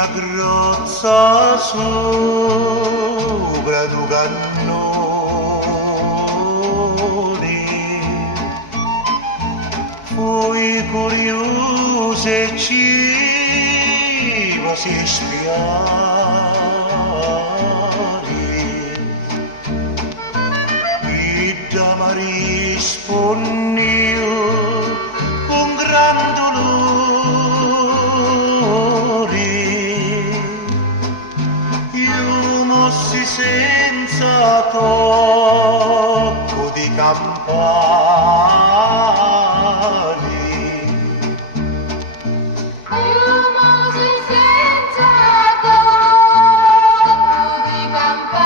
una grozza sopra un cannone. Fui curioso e ci si spiare. E da mi risponde con gran dolore. Io mossi senza tocco di campane. Io mossi senza tocco di campane.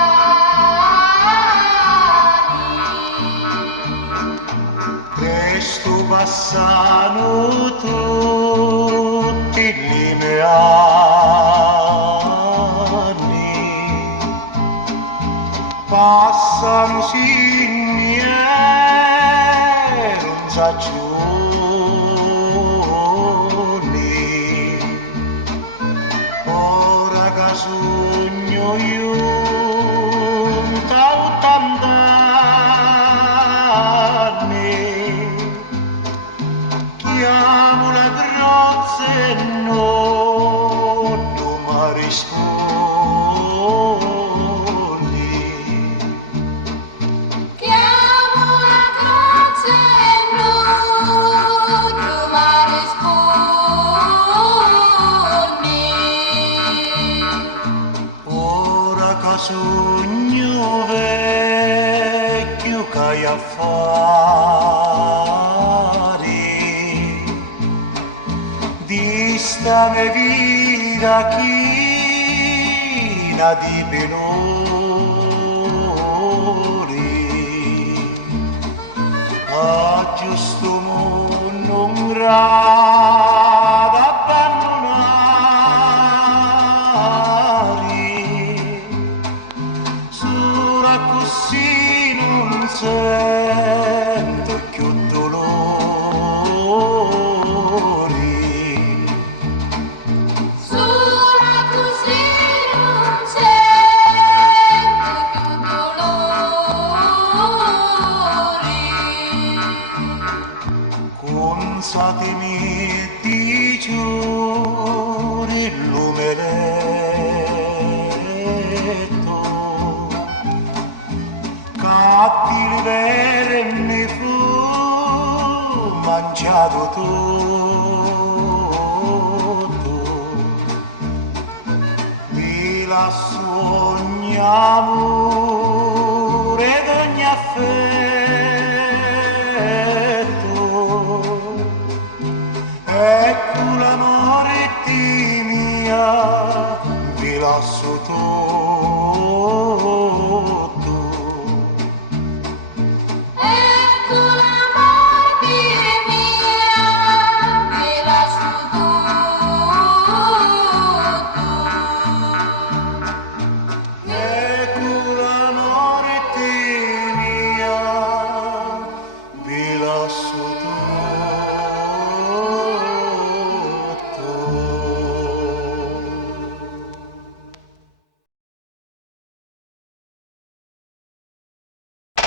Presto passano tutti i miei anni, passano signore un giorni. Ora che sogno io da 80 anni, chiamo la grozza e non mi rispondi. Chiamo la grazia e non mi rispondi. Ora che sogno vecchio che hai a fare di sta mia vita china di penori. A giusto mondo un grado abbandonare, solo così non sento più dolori. Sola così non sento più dolori. Con satimi giuri l'umeletto, catti il vero e ne fu mangiato tutto. Mi la ogni amore ed ogni affetto. Ecco l'amore